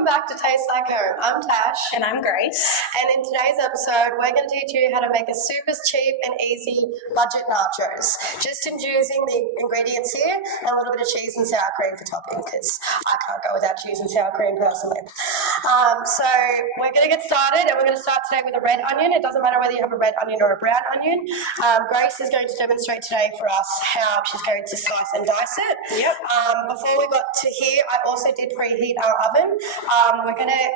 Welcome back to Taste Like Home. I'm Tash. And I'm Grace. And in today's episode, we're going to teach you how to make a super cheap and easy budget nachos. Just using the ingredients here and a little bit of cheese and sour cream for topping, because I can't go without cheese and sour cream personally. So we're going to get started, and we're going to start today with a red onion. It doesn't matter whether you have a red onion or a brown onion. Grace is going to demonstrate today for us how she's going to slice and dice it. Yep. Before we got to here, I also did preheat our oven. We're going to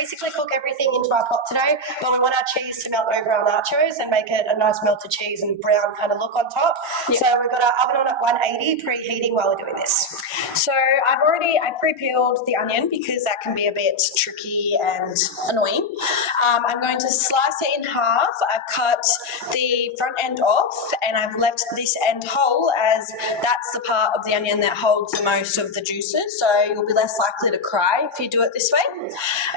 basically cook everything into our pot today, but we want our cheese to melt over our nachos and make it a nice melted cheese and brown kind of look on top. Yep. So we've got our oven on at 180, preheating while we're doing this. So I pre-peeled the onion because that can be a bit tricky and annoying. I'm going to slice it in half. I've cut the front end off and I've left this end whole, as that's the part of the onion that holds the most of the juices, so you'll be less likely to cry if you do it this way.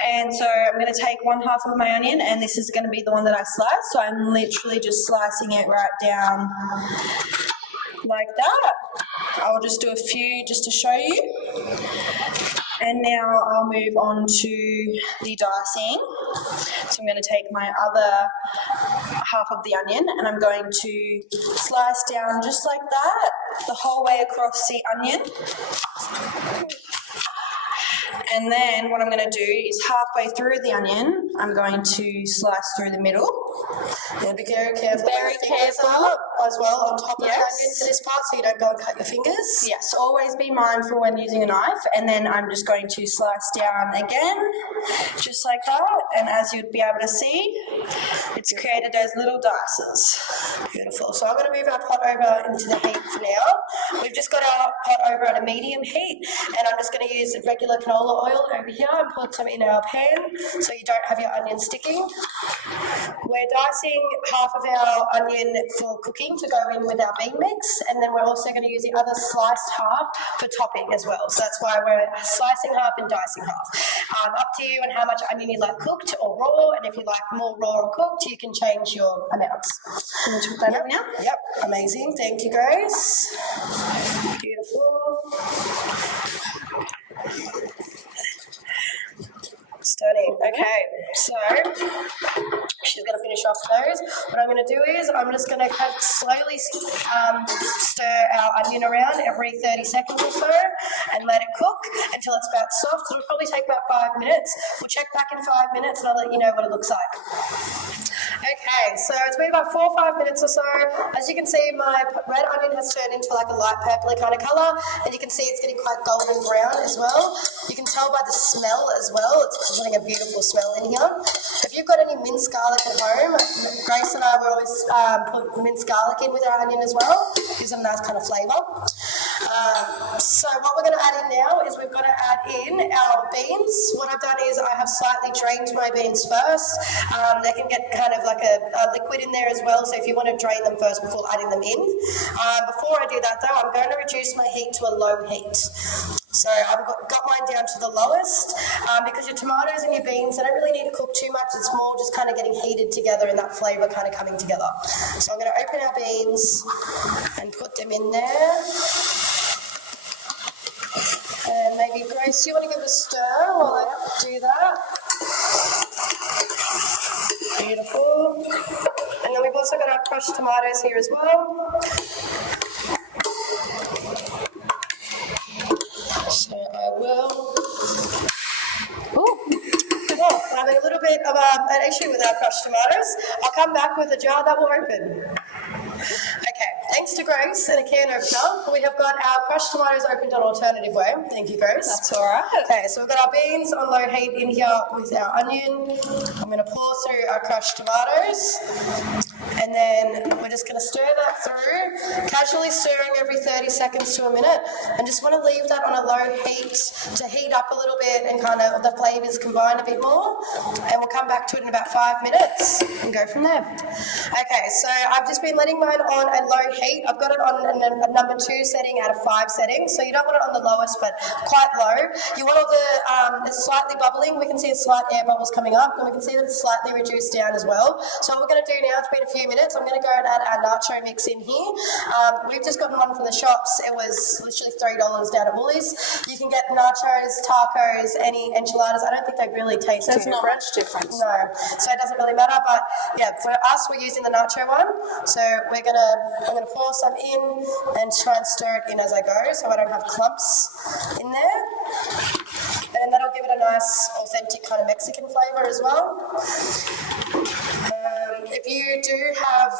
And so I'm going to take one half of my onion, and this is going to be the one that I slice, so I'm literally just slicing it right down like that. I'll just do a few just to show you. And now I'll move on to the dicing. So I'm going to take my other half of the onion and I'm going to slice down just like that, the whole way across the onion. And then what I'm going to do is halfway through the onion, I'm going to slice through the middle. Yeah, be very careful. Very careful. As well on top of the onion for this part, so you don't go and cut your fingers. Yes, always be mindful when using a knife. And then I'm just going to slice down again, just like that. And as you'd be able to see, it's created those little dices. Beautiful. So I'm going to move our pot over into the heat for now. We've just got our pot over at a medium heat, and I'm just going to use regular canola oil over here and put some in our pan so you don't have your onion sticking. We're dicing half of our onion for cooking to go in with our bean mix, and then we're also going to use the other sliced half for topping as well. So that's why we're slicing half and dicing half. Up to you and how much onion you like cooked or raw, and if you like more raw or cooked, you can change your amounts. Can you put that over now? Yep, amazing. Thank you, Grace. Beautiful. Stunning. Okay, so she's going to finish off those. What I'm going to do is I'm just going to slowly stir our onion around every 30 seconds or so and let it cook until it's about soft. It'll probably take about 5 minutes. We'll check back in 5 minutes and I'll let you know what it looks like. Okay, so it's been about 4 or 5 minutes or so. As you can see, my red onion has turned into like a light purpley kind of colour, and you can see it's getting quite golden brown as well. You can tell by the smell as well. It's putting a beautiful smell in here. If you've got any minced garlic at home, Grace and I will always put minced garlic in with our onion as well. Gives it a nice kind of flavour. So what we're going to add in now is we're going to add in our beans. What I've done is I have slightly drained my beans first. They can get kind of like a liquid in there as well, so if you want to drain them first before adding them in. Before I do that though, I'm going to reduce my heat to a low heat. So I've got mine down to the lowest because your tomatoes and your beans, they don't really need to cook too much. It's more just kind of getting heated together and that flavour kind of coming together. So I'm going to open our beans and put them in there. And maybe, Grace, do you want to give it a stir while I do that? Beautiful. And then we've also got our crushed tomatoes here as well. So I will. Oh, I'm having a little bit of an issue with our crushed tomatoes. I'll come back with a jar that will open. Okay, thanks to Grace and a can opener, we have got our crushed tomatoes opened an alternative way. Thank you, Grace. That's all right. Okay, so we've got our beans on low heat in here with our onion. I'm going to pour through our crushed tomatoes. And then we're just going to stir that through, casually stirring every 30 seconds to a minute. And just want to leave that on a low heat to heat up a little bit and kind of the flavours combine a bit more. And we'll come back to it in about 5 minutes and go from there. Okay, so I've just been letting mine on a low heat. I've got it on a number 2 setting out of 5 settings, so you don't want it on the lowest, but quite low. You want all the, it's slightly bubbling. We can see a slight air bubbles coming up, and we can see that it's slightly reduced down as well. So what we're going to do now, it's been a few minutes, I'm going to go and add our nacho mix in here. We've just gotten one from the shops. It was literally $3 down at Woolies. You can get nachos, tacos, any enchiladas. I don't think they really taste too different. There's not much difference. No, so it doesn't really matter. But yeah, for us, we're using the nacho one. So I'm gonna pour some in and try and stir it in as I go, so I don't have clumps in there. And that'll give it a nice, authentic kind of Mexican flavour as well. If you do have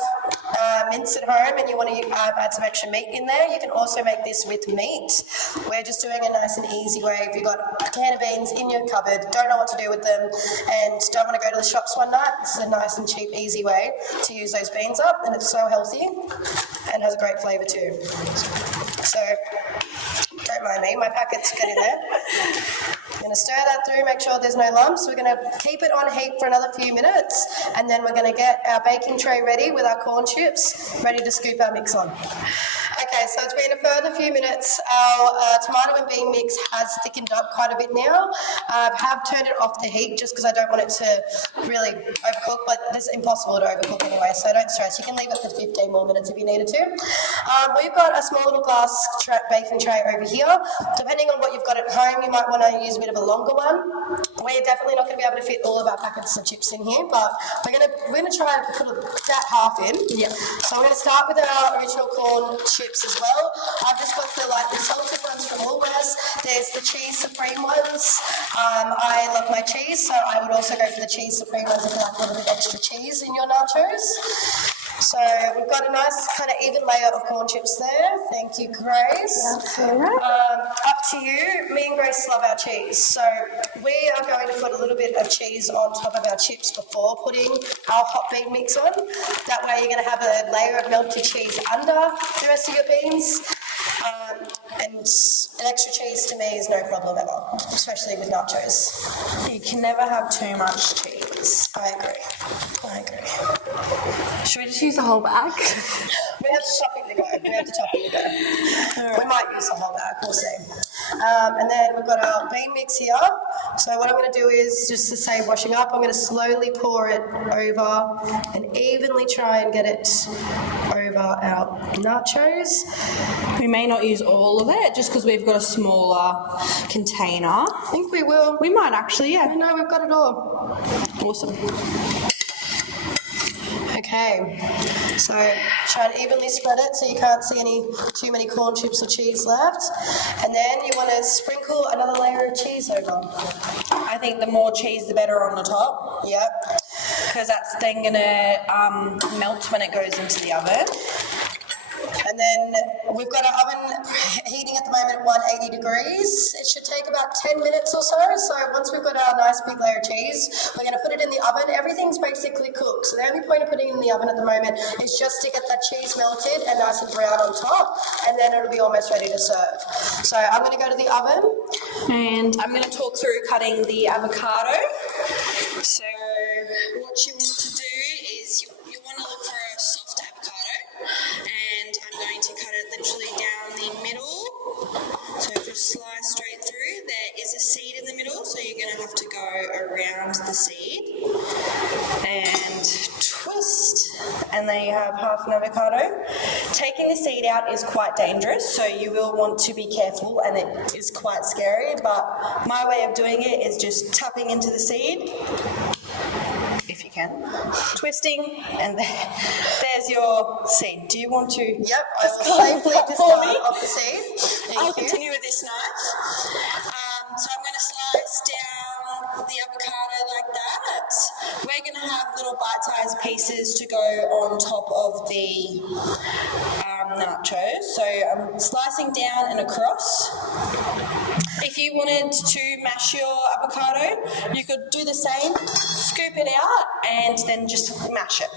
mince at home and you want to add some extra meat in there, you can also make this with meat. We're just doing a nice and easy way. If you've got a can of beans in your cupboard, don't know what to do with them, and don't want to go to the shops one night, this is a nice and cheap, easy way to use those beans up, and it's so healthy and has a great flavour too. So, don't mind me, my packet's getting there. I'm going to stir that through, make sure there's no lumps. We're going to keep it on heat for another few minutes, and then we're going to get our baking tray ready with our corn chips, ready to scoop our mix on. Okay, so it's been a further few minutes. Our tomato and bean mix has thickened up quite a bit now. I have turned it off the heat just because I don't want it to really overcook, but it's impossible to overcook anyway, so don't stress. You can leave it for 15 more minutes if you needed to. We've got a small little glass baking tray over here. Depending on what you've got at home, you might want to use a bit of a longer one. We're definitely not going to be able to fit all of our packets of chips in here, but we're going to try and put that half in. Yeah. So I'm going to start with our original corn chips as well. I've just got the salted ones from Woolworths. There's the cheese supreme ones. I love my cheese, so I would also go for the cheese supreme ones if you like a little bit extra cheese in your nachos. So we've got a nice kind of even layer of corn chips there. Thank you, Grace. That's all right. Up to you. Me and Grace love our cheese. So we are going to put a little bit of cheese on top of our chips before putting our hot bean mix on. That way you're going to have a layer of melted cheese under the rest of your beans. And an extra cheese to me is no problem ever, especially with nachos. You can never have too much cheese. I agree. Should we just use the whole bag? We have to topping to go. We might use the whole bag, we'll see. And then we've got our bean mix here. So what I'm going to do is, just to save washing up, I'm going to slowly pour it over and evenly try and get it over our nachos. We may not use all of it just because we've got a smaller container. I think we will. We might actually, yeah. No, we've got it all. Awesome. Okay, so try and evenly spread it so you can't see too many corn chips or cheese left. And then you want to sprinkle another layer of cheese over. I think the more cheese, the better on the top. Yep. Because that's then going to melt when it goes into the oven. And then we've got our oven heating at the moment at 180 degrees. It should take about 10 minutes or so. So once we've got our nice big layer of cheese, we're going to put it in the oven. Everything's basically cooked. So the only point of putting it in the oven at the moment is just to get that cheese melted and nice and brown on top. And then it'll be almost ready to serve. So I'm going to go to the oven. And I'm going to talk through cutting the avocado. So what you want to do is you want to look for a soft avocado. And I'm going to cut it literally down the middle. So just slice straight through. There is a seed in the middle, so you're going to have to go around the seed and twist. And there you have half an avocado. Taking the seed out is quite dangerous, so you will want to be careful, and it is quite scary. But my way of doing it is just tapping into the seed, if you can, twisting, and there's your seed. Do you want to? Yep, I will safely discard off the seed. I'll continue with this knife. So I'm going to slice down the avocado like that. We're going to have little bite-sized pieces to go on top of the nachos. So I'm slicing down and across. If you wanted to mash your avocado, you could do the same, scoop it out, and then just mash it.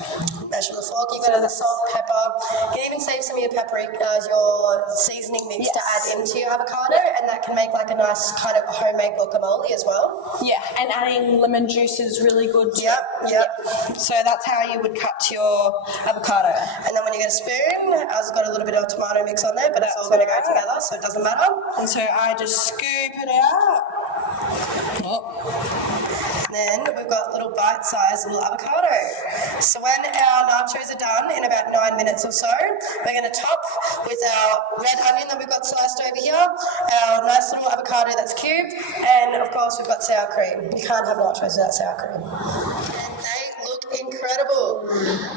Mash with a fork. You've got the salt, pepper. You can even save some of your paprika, your seasoning mix to add into your avocado, and that can make like a nice kind of homemade guacamole as well. Yeah, and adding lemon juice is really really good. Yep. So that's how you would cut your avocado. And then when you get a spoon, ours got a little bit of tomato mix on there, but it's all going to go together, so it doesn't matter. And so I just scoop it out. Then we've got little bite-sized little avocado. So when our nachos are done in about 9 minutes or so, we're going to top with our red onion that we've got sliced over here, our nice little avocado that's cubed, and of course we've got sour cream. You can't have nachos without sour cream. And they look incredible.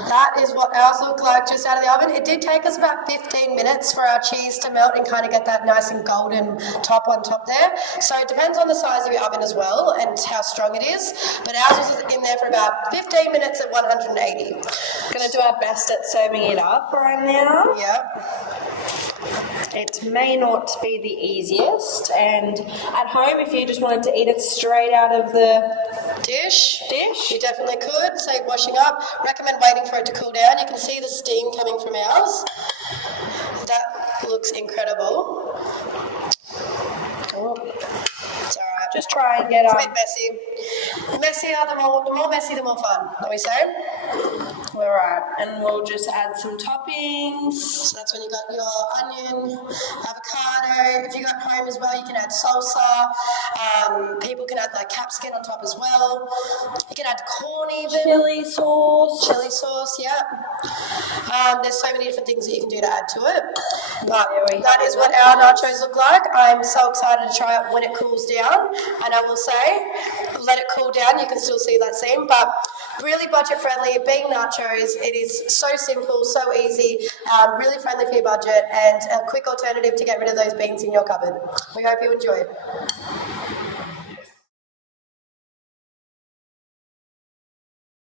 That is what ours look like just out of the oven. It did take us about 15 minutes for our cheese to melt and kind of get that nice and golden top on top there. So it depends on the size of your oven as well and how strong it is. But ours was in there for about 15 minutes at 180. Going to do our best at serving it up right now. Yep. It may not be the easiest, and at home, if you just wanted to eat it straight out of the dish, dish, you definitely could. Save washing up. Recommend waiting for it to cool down. You can see the steam coming from ours. That looks incredible. Oh. It's all right. Just try and get It's a bit messy. Messier, the more messy, the more fun. What we say? All right, and we'll just add some toppings. So that's when you got your onion, avocado. If you got home as well, you can add salsa. People can add like capsicum on top as well. You can add corn even. Chili sauce. Chili sauce, yeah. There's so many different things that you can do to add to it. But that is what our nachos look like. I'm so excited to try it when it cools down. And I will say, let it cool down. You can still see that seam, but really budget friendly. Being nachos, it is so simple, so easy, really friendly for your budget, and a quick alternative to get rid of those beans in your cupboard. We hope you enjoy.